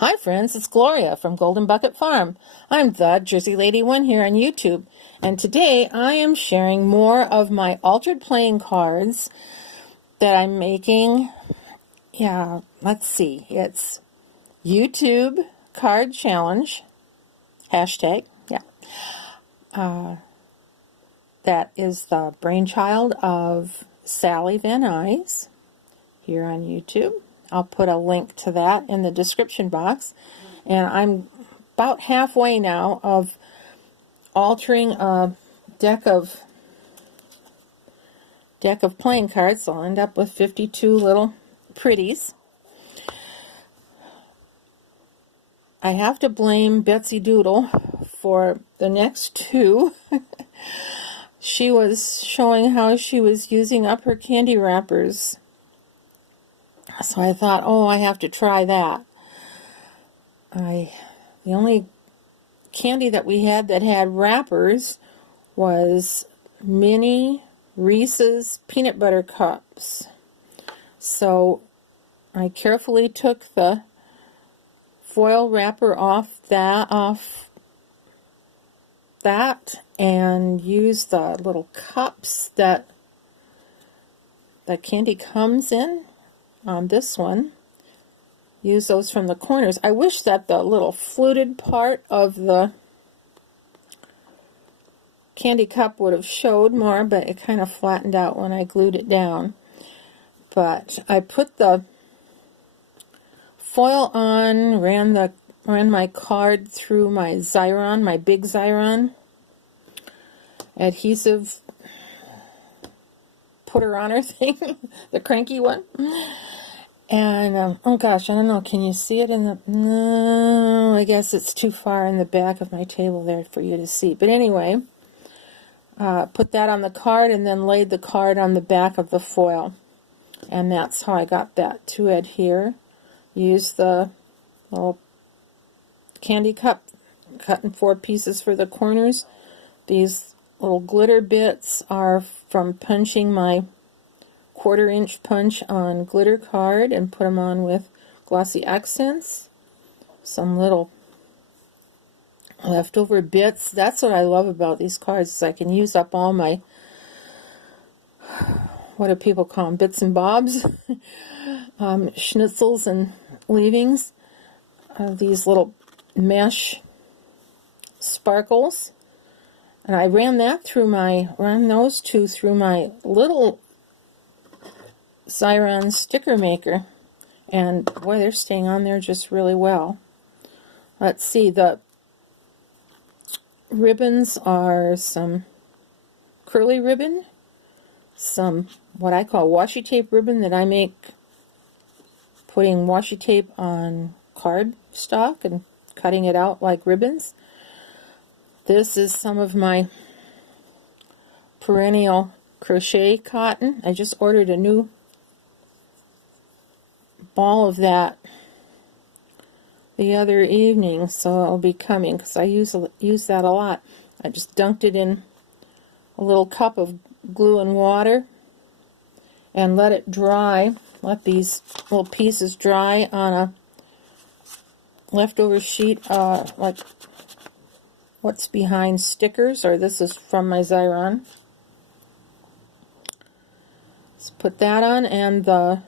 Hi friends, it's Gloria from Golden Bucket Farm. I'm the Jersey Lady One here on YouTube, and today I am sharing more of my altered playing cards that I'm making. Yeah, let's see, it's YouTube Card Challenge, hashtag, that is the brainchild of Sally Van Nuys here on YouTube. I'll put a link to that in the description box. And I'm about halfway now of altering a deck of playing cards, so I'll end up with 52 little pretties. I have to blame Betsy Doodle for the next two. She was showing how she was using up her candy wrappers. So I thought, oh, I have to try that. The only candy that we had that had wrappers was mini Reese's peanut butter cups. So I carefully took the foil wrapper off that and used the little cups that the candy comes in on this one. Use those from the corners. I wish that the little fluted part of the candy cup would have showed more, but it kind of flattened out when I glued it down. But I put the foil on, ran my card through my Xyron, my big Xyron adhesive put-her-on-her thing, the cranky one. And, oh gosh, I don't know, can you see it in the, no, I guess it's too far in the back of my table there for you to see. But anyway, put that on the card and then laid the card on the back of the foil. And that's how I got that to adhere. Use the little candy cup, cut in 4 pieces for the corners. These little glitter bits are from punching my 1/4-inch punch on glitter card and put them on with glossy accents. Some little leftover bits. That's what I love about these cards, is I can use up all my, what do people call them, bits and bobs, schnitzels and leavings. These little mesh sparkles. And I ran those two through my little Xyron sticker maker, and boy, they're staying on there just really well. Let's see, the ribbons are some curly ribbon, some what I call washi tape ribbon that I make putting washi tape on card stock and cutting it out like ribbons. This is some of my perennial crochet cotton. I just ordered a new ball of that the other evening, so it'll be coming because I use that a lot. I just dunked it in a little cup of glue and water and let it dry. Let these little pieces dry on a leftover sheet, like what's behind stickers, or this is from my Xyron. Let's put that on, and the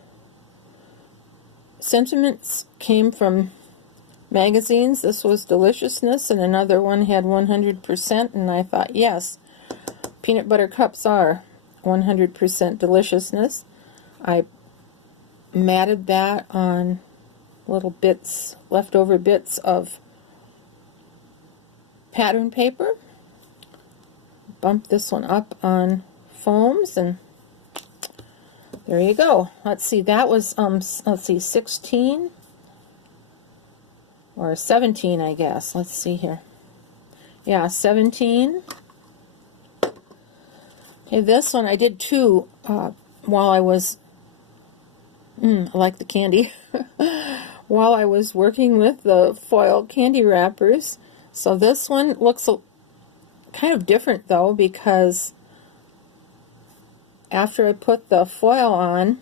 sentiments came from magazines. This was Deliciousness, and another one had 100%, and I thought, yes, peanut butter cups are 100% deliciousness. I matted that on little bits, leftover bits of pattern paper. Bumped this one up on foams, and there you go. Let's see, that was, let's see, 16 or 17, I guess. Let's see here. Yeah, 17. Okay, this one I did two while I was, I like the candy, while I was working with the foil candy wrappers. So this one looks kind of different though, because after I put the foil on,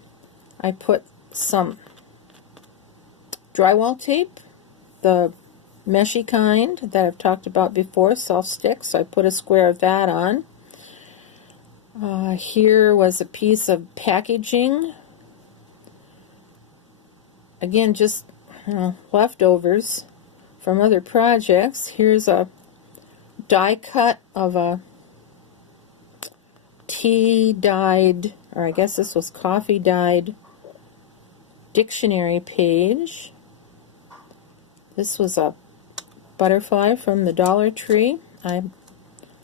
I put some drywall tape the meshy kind that I've talked about before, self-stick, so I put a square of that on. Here was a piece of packaging. Again, just leftovers from other projects. Here's a die cut of a tea dyed, or I guess this was coffee dyed dictionary page. This was a butterfly from the Dollar Tree. I'm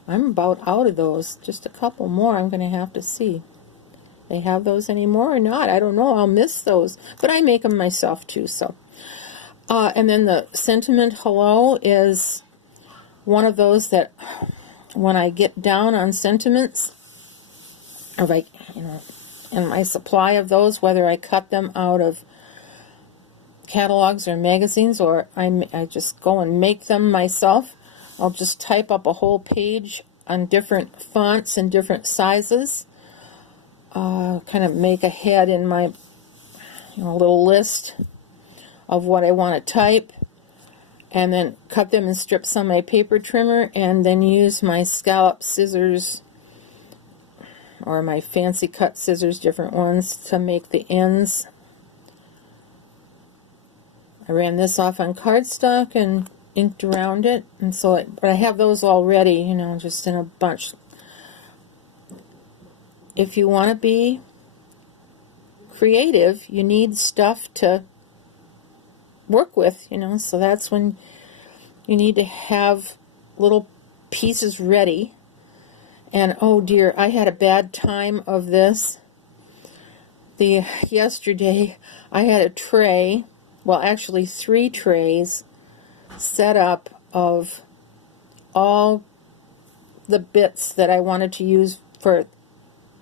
about out of those. Just a couple more I'm going to have to see. They have those anymore or not? I don't know. I'll miss those. But I make them myself too. So, and then the Sentiment Hello is one of those that when I get down on sentiments, or like, and my supply of those, whether I cut them out of catalogs or magazines, or I just go and make them myself. I'll just type up a whole page on different fonts and different sizes. Kind of make a head in my little list of what I want to type, and then cut them in strips on my paper trimmer, and then use my scallop scissors or my fancy cut scissors, different ones, to make the ends. I ran this off on cardstock and inked around it, and so but I have those already, just in a bunch. If you want to be creative, you need stuff to work with, so that's when you need to have little pieces ready. And oh dear, I had a bad time of this. Yesterday I had a tray, well actually 3 trays set up of all the bits that I wanted to use for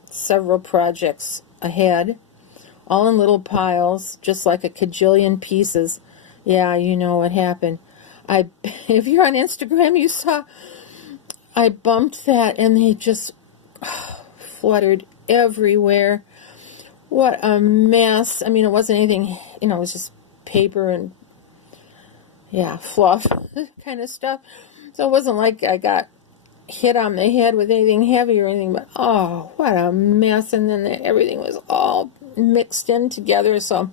several projects ahead, all in little piles, just like a cajillion pieces. Yeah, you know what happened. If you're on Instagram, you saw I bumped that and they just fluttered everywhere. What a mess. I mean, it wasn't anything, it was just paper and, fluff kind of stuff. So it wasn't like I got hit on the head with anything heavy or anything, but oh, what a mess. And then everything was all mixed in together. So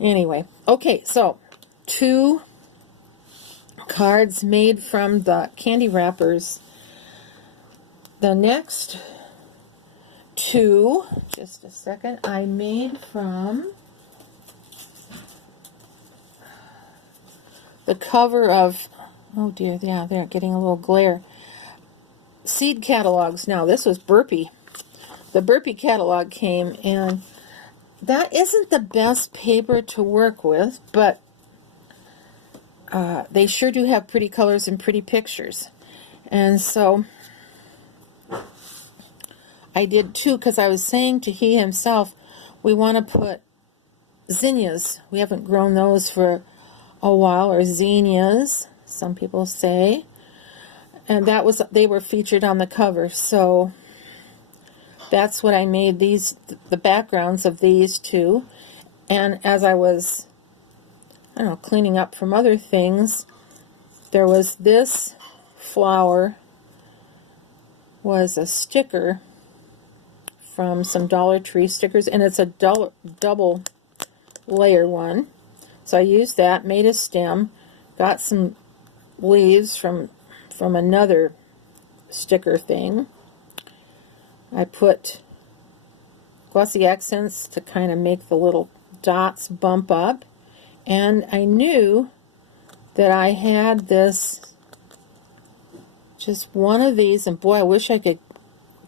anyway, okay, so 2 cards made from the candy wrappers. The next 2, just a second, I made from the cover of, oh dear, yeah, they're getting a little glare, seed catalogs. Now, this was Burpee. The Burpee catalog came, and that isn't the best paper to work with, but they sure do have pretty colors and pretty pictures. And so I did 2, because I was saying to he himself, we want to put zinnias. We haven't grown those for a while, or zinnias, some people say. And they were featured on the cover. So that's what I made the backgrounds of these 2. And as I was, cleaning up from other things, there was this flower, was a sticker from some Dollar Tree stickers, and it's a double layer one. So I used that, made a stem, got some leaves from another sticker thing. I put glossy accents to kind of make the little dots bump up. And I knew that I had just one of these, and boy, I wish I could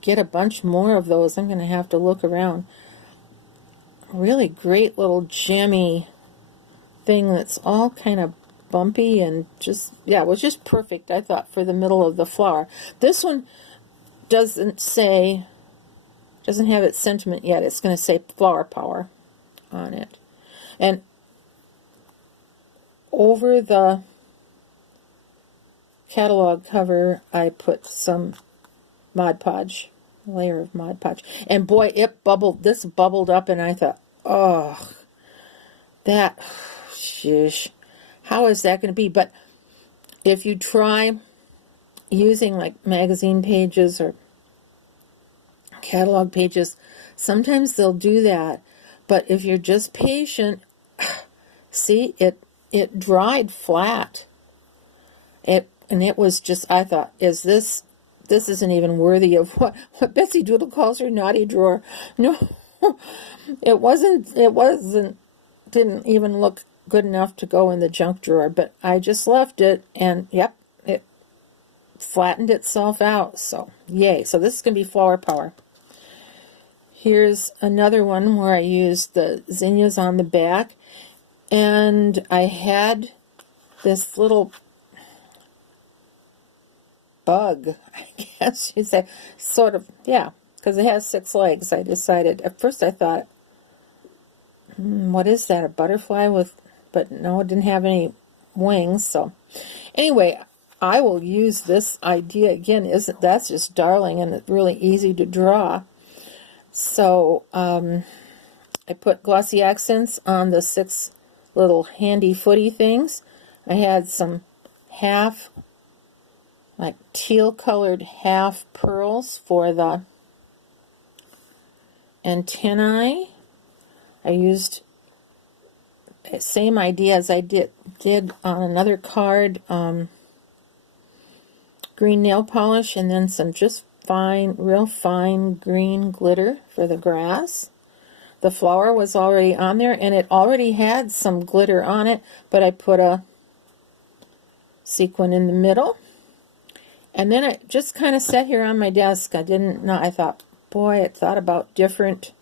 get a bunch more of those. I'm going to have to look around. Really great little jammy thing that's all kind of bumpy and just, it was just perfect, I thought, for the middle of the flower. This one doesn't have its sentiment yet. It's going to say Flower Power on it. And over the catalog cover, I put some Mod Podge, a layer of Mod Podge. And boy, this bubbled up, and I thought, oh, that, shush, how is that going to be? But if you try using like magazine pages or catalog pages, sometimes they'll do that. But if you're just patient, see, it dried flat. And it was just, I thought, this isn't even worthy of what Betsy Doodle calls her naughty drawer. No, it wasn't, didn't even look good enough to go in the junk drawer, but I just left it, and yep, it flattened itself out, so yay. So this is going to be flower power. Here's another one where I used the zinnias on the back, and I had this little bug, I guess you'd say, sort of, yeah, because it has 6 legs. I decided, at first I thought, what is that, a butterfly with, but no, it didn't have any wings. So anyway, I will use this idea again. That's just darling, and it's really easy to draw. So I put glossy accents on the 6 little handy footy things. I had some half, like teal colored half pearls for the antennae. I used the same idea as I did on another card, green nail polish, and then some just fine, real fine green glitter for the grass. The flower was already on there, and it already had some glitter on it, but I put a sequin in the middle. And then it just kind of sat here on my desk. I thought, boy, it thought about different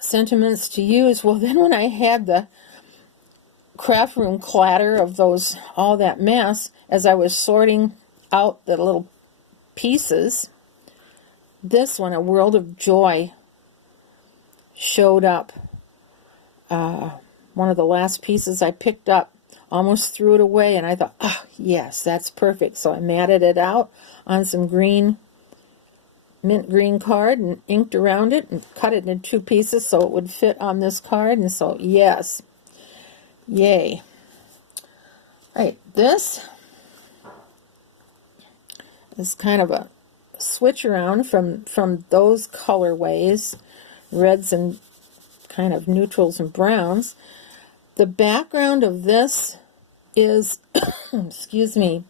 sentiments to use. Well, then when I had the craft room clatter of all that mess, as I was sorting out the little pieces, this one, A World of Joy, showed up. One of the last pieces I picked up, almost threw it away, and I thought, oh, yes, that's perfect. So I matted it out on some mint green card and inked around it and cut it into 2 pieces so it would fit on this card. And so, yes, yay. All right, this is kind of a switch around from those colorways, reds and kind of neutrals and browns. The background of this is, excuse me,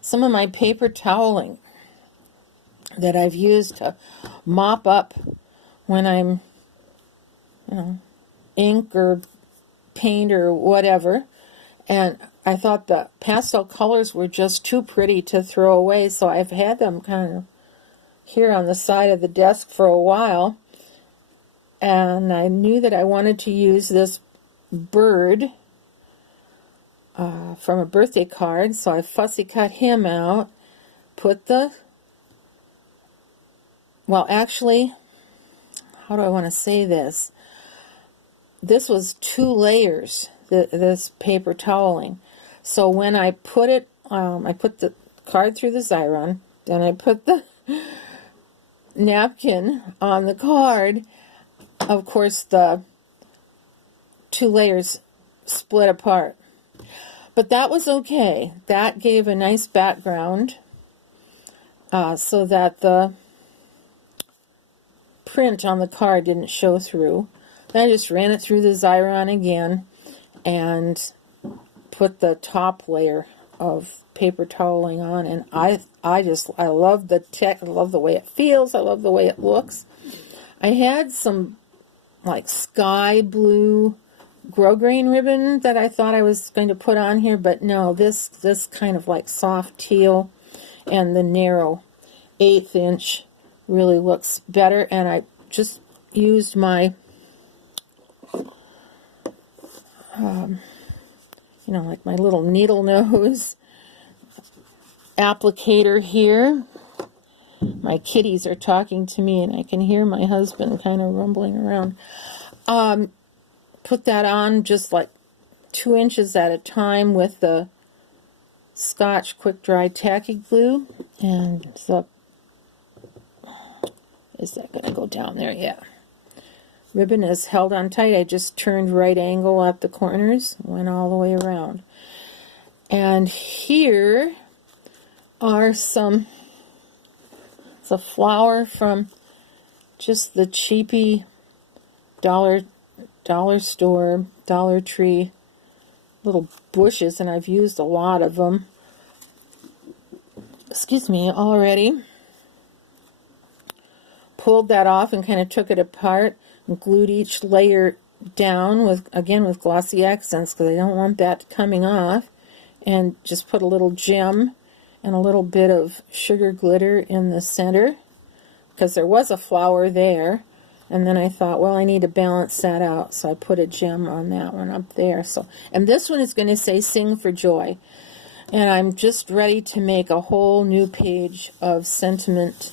some of my paper toweling that I've used to mop up when I'm, ink or paint or whatever. And I thought the pastel colors were just too pretty to throw away, so I've had them kind of here on the side of the desk for a while. And I knew that I wanted to use this bird from a birthday card, so I fussy cut him out, put well, actually, how do I want to say this? This was 2 layers, this paper toweling. So when I put it, I put the card through the Xyron, then I put the napkin on the card. Of course, the 2 layers split apart. But that was okay. That gave a nice background so that the print on the card didn't show through. Then I just ran it through the Xyron again and put the top layer of paper toweling on, and I love the tech. I love the way it feels. I love the way it looks. I had some like sky blue grosgrain ribbon that I thought I was going to put on here, but no, this kind of like soft teal and the narrow 1/8 inch really looks better. And I just used my like my little needle nose applicator here. My kitties are talking to me, and I can hear my husband kind of rumbling around. Put that on just like 2 inches at a time with the Scotch Quick Dry Tacky Glue. And so, is that going to go down there? Yeah. ribbon is held on tight. I just turned right angle at the corners, went all the way around. And here are it's a flower from just the cheapy dollar store, Dollar Tree little bushes, and I've used a lot of them. Excuse me, already. Pulled that off and kind of took it apart and glued each layer down with glossy accents, because I don't want that coming off, and just put a little gem and a little bit of sugar glitter in the center, because there was a flower there, and then I thought, well, I need to balance that out, so I put a gem on that one up there. So, and this one is going to say Sing for Joy, and I'm just ready to make a whole new page of sentiment,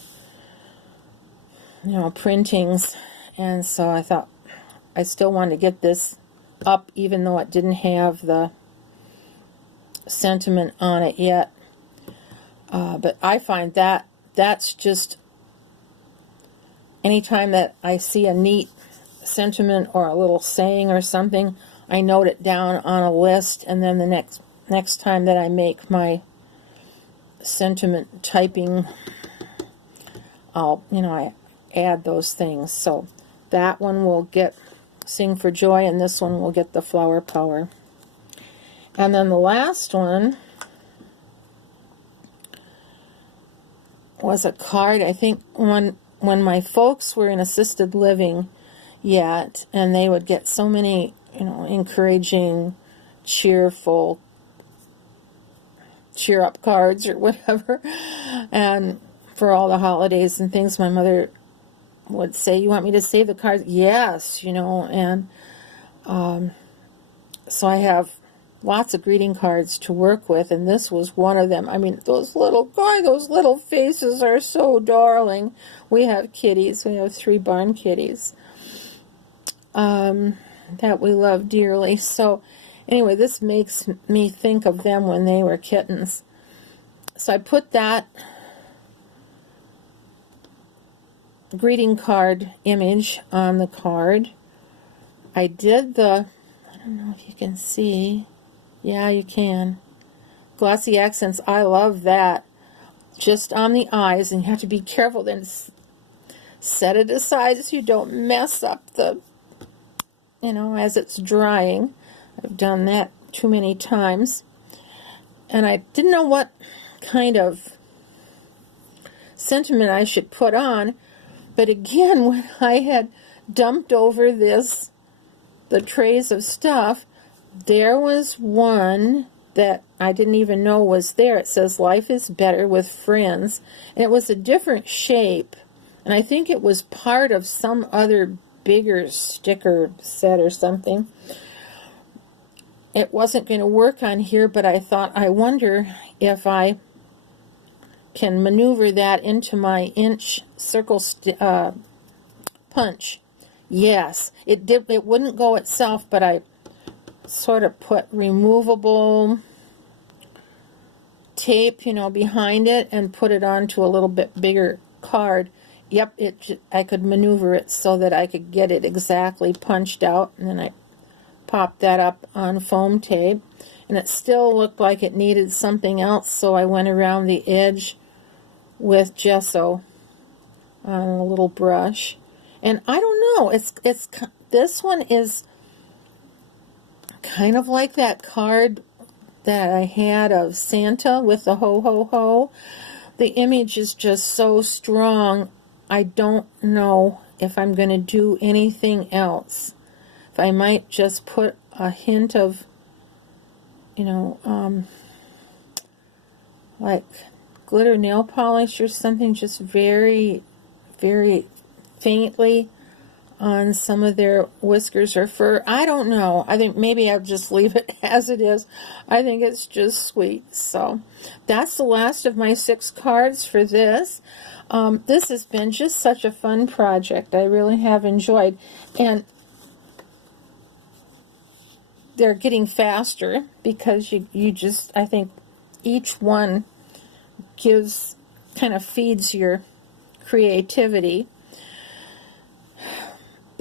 printings, and so I thought I still wanted to get this up, even though it didn't have the sentiment on it yet. But I find that that's just, anytime that I see a neat sentiment or a little saying or something, I note it down on a list, and then the next time that I make my sentiment typing, I add those things. So that one will get Sing for Joy, and this one will get the Flower Power. And then the last one was a card, I think, when my folks were in assisted living yet, and they would get so many, encouraging, cheerful, cheer up cards or whatever, and for all the holidays and things, my mother would say, "You want me to save the cards?" Yes, and so I have lots of greeting cards to work with, and this was one of them. I mean, those little faces are so darling. We have kitties. We have 3 barn kitties that we love dearly. So anyway, this makes me think of them when they were kittens. So I put that greeting card image on the card. I did I don't know if you can see. Yeah, you can. Glossy accents, I love that. Just on the eyes, and you have to be careful then. Set it aside so you don't mess up the, as it's drying. I've done that too many times. And I didn't know what kind of sentiment I should put on, but again, when I had dumped over the trays of stuff, there was one that I didn't even know was there. It says, "Life is better with friends." And it was a different shape. And I think it was part of some other bigger sticker set or something. It wasn't going to work on here, but I thought, I wonder if I can maneuver that into my inch circle punch. Yes, it did. It wouldn't go itself, but I sort of put removable tape, behind it, and put it onto a little bit bigger card. Yep, I could maneuver it so that I could get it exactly punched out, and then I popped that up on foam tape, and it still looked like it needed something else, so I went around the edge with gesso on a little brush. And I don't know, this one is kind of like that card that I had of Santa with the ho ho ho. The image is just so strong. I don't know if I'm going to do anything else. If I might just put a hint of, like glitter nail polish or something, just very, very faintly on some of their whiskers or fur. I don't know. I think maybe I'll just leave it as it is. I think it's just sweet. So that's the last of my 6 cards for this. This has been just such a fun project. I really have enjoyed. And they're getting faster because you just, I think each one kind of feeds your creativity.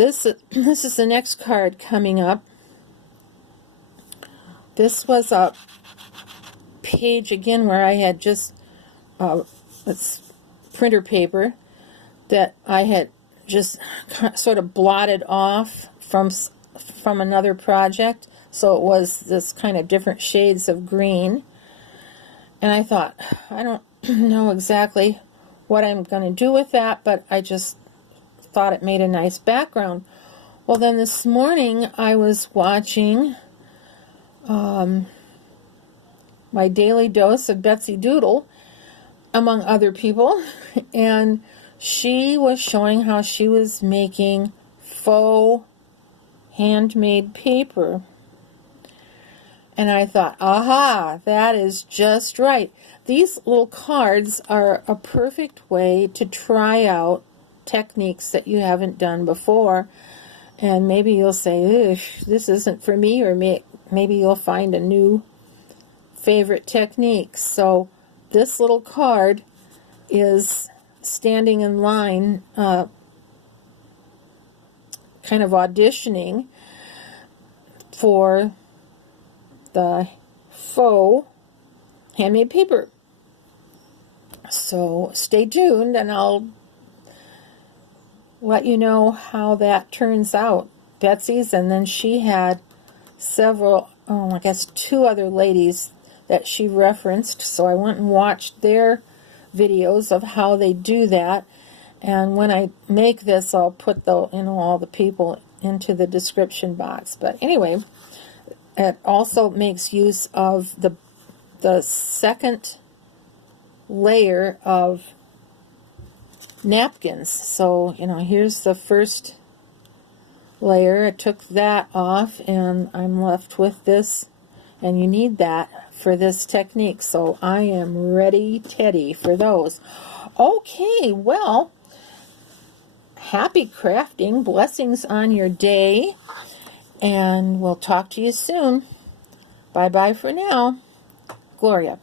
this is the next card coming up. This was a page again where I had just it's printer paper that I had just sort of blotted off from another project. So it was this kind of different shades of green. And I thought, I don't know exactly what I'm going to do with that, but I just thought it made a nice background. Well, then this morning I was watching my daily dose of Betsy Doodle, among other people, and she was showing how she was making faux handmade paper. And I thought, aha, that is just right. These little cards are a perfect way to try out techniques that you haven't done before. And maybe you'll say, this isn't for me, or maybe you'll find a new favorite technique. So this little card is standing in line, kind of auditioning for the faux handmade paper. So stay tuned and I'll let you know how that turns out. Betsy's, and then she had several, I guess 2 other ladies that she referenced, so I went and watched their videos of how they do that. And when I make this, I'll put all the people into the description box. But anyway, it also makes use of the second layer of napkins. So, here's the first layer. I took that off and I'm left with this, and you need that for this technique. So I am ready, Teddy, for those. Okay, well, happy crafting. Blessings on your day. And we'll talk to you soon. Bye-bye for now. Gloria.